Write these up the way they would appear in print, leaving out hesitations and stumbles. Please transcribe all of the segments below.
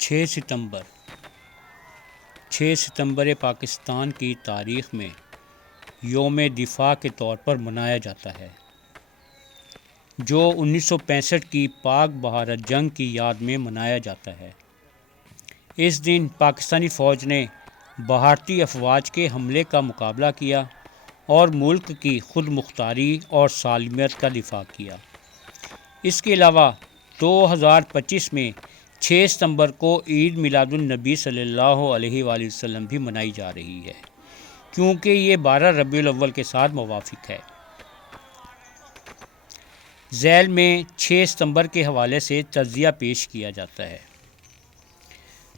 6 ستمبر پاکستان کی تاریخ میں یوم دفاع کے طور پر منایا جاتا ہے، جو 1965 کی پاک بھارت جنگ کی یاد میں منایا جاتا ہے۔ اس دن پاکستانی فوج نے بھارتی افواج کے حملے کا مقابلہ کیا اور ملک کی خود مختاری اور سالمیت کا دفاع کیا۔ اس کے علاوہ 2025 میں 6 ستمبر کو عید میلاد النبی صلی اللہ علیہ وآلہ وسلم بھی منائی جا رہی ہے، کیونکہ یہ 12 ربیع الاول کے ساتھ موافق ہے۔ ذیل میں 6 ستمبر کے حوالے سے تجزیہ پیش کیا جاتا ہے۔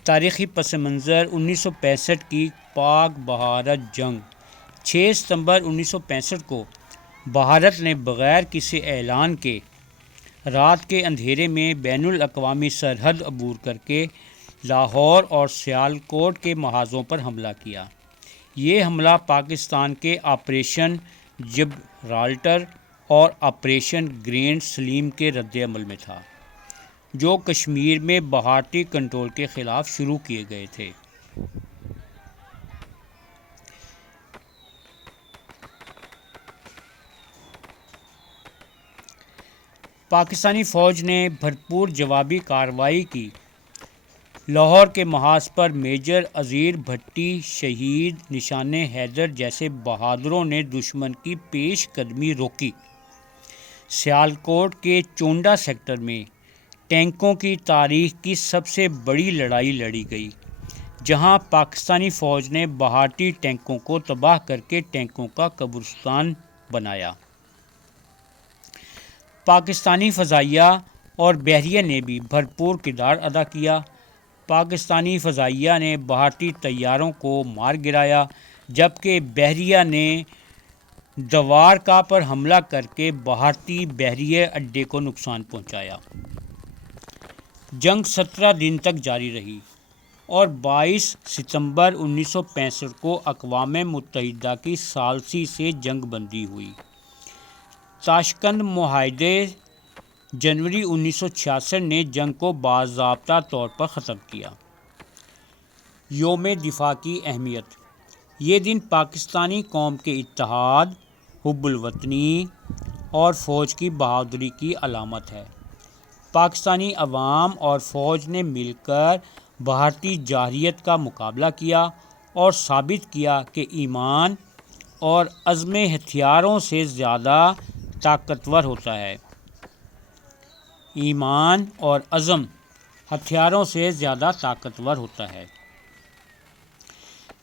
تاریخی پس منظر 1965 کی پاک بھارت جنگ 6 ستمبر 1965 کو بھارت نے بغیر کسی اعلان کے رات کے اندھیرے میں بین الاقوامی سرحد عبور کر کے لاہور اور سیالکوٹ کے محاذوں پر حملہ کیا۔ یہ حملہ پاکستان کے آپریشن جبرالٹر اور آپریشن گرینڈ سلیم کے رد عمل میں تھا، جو کشمیر میں بھارتی کنٹرول کے خلاف شروع کیے گئے تھے۔ پاکستانی فوج نے بھرپور جوابی کارروائی کی۔ لاہور کے محاذ پر میجر عزیر بھٹی، شہید نشان حیدر جیسے بہادروں نے دشمن کی پیش قدمی روکی۔ سیالکوٹ کے چونڈا سیکٹر میں ٹینکوں کی تاریخ کی سب سے بڑی لڑائی لڑی گئی، جہاں پاکستانی فوج نے بھارتی ٹینکوں کو تباہ کر کے ٹینکوں کا قبرستان بنایا۔ پاکستانی فضائیہ اور بحریہ نے بھی بھرپور کردار ادا کیا۔ پاکستانی فضائیہ نے بھارتی طیاروں کو مار گرایا، جبکہ بحریہ نے دوارکا پر حملہ کر کے بھارتی بحریہ اڈے کو نقصان پہنچایا۔ جنگ 17 دن تک جاری رہی اور 22 ستمبر 1965 کو اقوام متحدہ کی ثالثی سے جنگ بندی ہوئی۔ تاشقند معاہدے جنوری 1966 نے جنگ کو باضابطہ طور پر ختم کیا۔ یوم دفاع کی اہمیت: یہ دن پاکستانی قوم کے اتحاد، حب الوطنی اور فوج کی بہادری کی علامت ہے۔ پاکستانی عوام اور فوج نے مل کر بھارتی جارحیت کا مقابلہ کیا اور ثابت کیا کہ ایمان اور عزم ہتھیاروں سے زیادہ طاقتور ہوتا ہے۔ ایمان اور عزم ہتھیاروں سے زیادہ طاقتور ہوتا ہے۔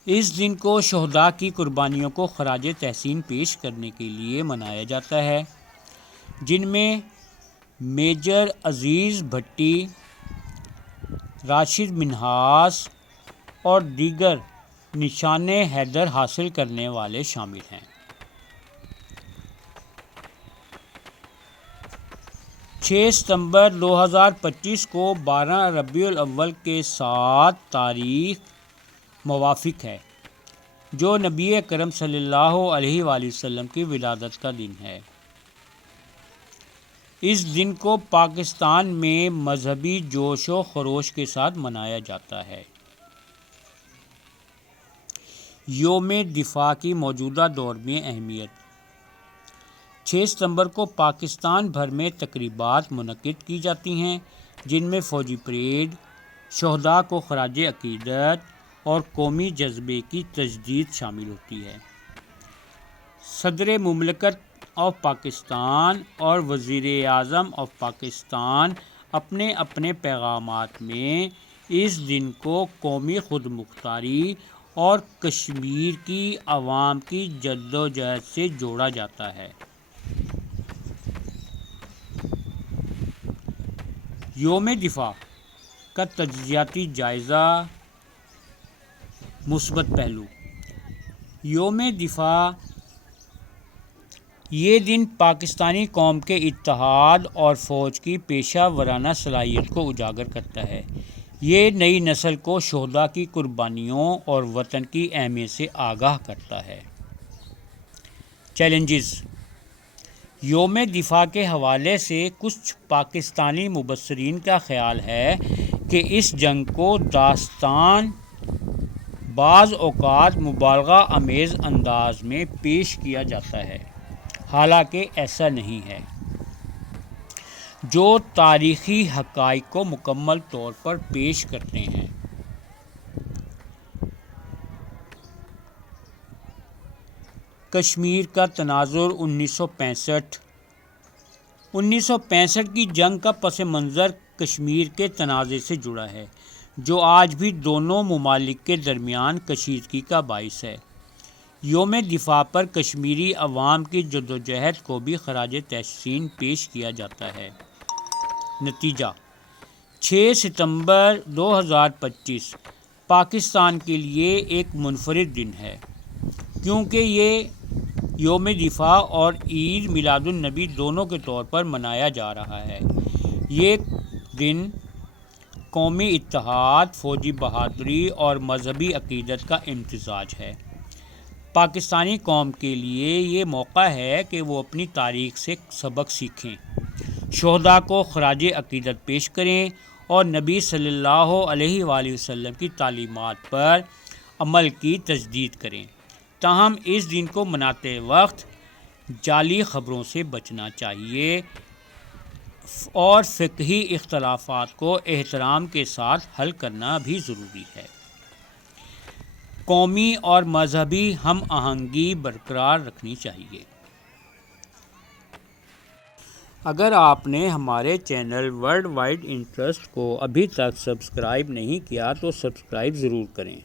اس دن کو شہداء کی قربانیوں کو خراج تحسین پیش کرنے کے لیے منایا جاتا ہے، جن میں میجر عزیر بھٹی، راشد منہاس اور دیگر نشان حیدر حاصل کرنے والے شامل ہیں۔ 6 ستمبر 2025 کو 12 ربیع الاول کے ساتھ تاریخ موافق ہے، جو نبی اکرم صلی اللہ علیہ وآلہ وسلم کی ولادت کا دن ہے۔ اس دن کو پاکستان میں مذہبی جوش و خروش کے ساتھ منایا جاتا ہے۔ یوم دفاع کی موجودہ دور میں اہمیت: 6 ستمبر کو پاکستان بھر میں تقریبات منعقد کی جاتی ہیں، جن میں فوجی پریڈ، شہداء کو خراج عقیدت اور قومی جذبے کی تجدید شامل ہوتی ہے۔ صدر مملکت آف پاکستان اور وزیر اعظم آف پاکستان اپنے اپنے پیغامات میں اس دن کو قومی خود مختاری اور کشمیر کی عوام کی جدوجہد سے جوڑا جاتا ہے۔ یوم دفاع کا تجزیاتی جائزہ: مثبت پہلو: یوم دفاع یہ دن پاکستانی قوم کے اتحاد اور فوج کی پیشہ ورانہ صلاحیت کو اجاگر کرتا ہے۔ یہ نئی نسل کو شہداء کی قربانیوں اور وطن کی اہمیت سے آگاہ کرتا ہے۔ چیلنجز: یوم دفاع کے حوالے سے کچھ پاکستانی مبصرین کا خیال ہے کہ اس جنگ کو داستان بعض اوقات مبالغہ آمیز انداز میں پیش کیا جاتا ہے، حالانکہ ایسا نہیں ہے، جو تاریخی حقائق کو مکمل طور پر پیش کرتے ہیں۔ کشمیر کا تناظر 1965 کی جنگ کا پس منظر کشمیر کے تنازع سے جڑا ہے، جو آج بھی دونوں ممالک کے درمیان کشیدگی کا باعث ہے۔ یوم دفاع پر کشمیری عوام کی جدوجہد کو بھی خراج تحسین پیش کیا جاتا ہے۔ نتیجہ: 6 ستمبر 2025 پاکستان کے لیے ایک منفرد دن ہے، کیونکہ یہ یوم دفاع اور عید میلاد النبی دونوں کے طور پر منایا جا رہا ہے۔ یہ دن قومی اتحاد، فوجی بہادری اور مذہبی عقیدت کا امتزاج ہے۔ پاکستانی قوم کے لیے یہ موقع ہے کہ وہ اپنی تاریخ سے سبق سیکھیں، شہداء کو خراج عقیدت پیش کریں اور نبی صلی اللہ علیہ وآلہ وسلم کی تعلیمات پر عمل کی تجدید کریں۔ تاہم اس دن کو مناتے وقت جعلی خبروں سے بچنا چاہیے اور فقہی اختلافات کو احترام کے ساتھ حل کرنا بھی ضروری ہے۔ قومی اور مذہبی ہم آہنگی برقرار رکھنی چاہیے۔ اگر آپ نے ہمارے چینل ورلڈ وائڈ انٹرسٹ کو ابھی تک سبسکرائب نہیں کیا تو سبسکرائب ضرور کریں۔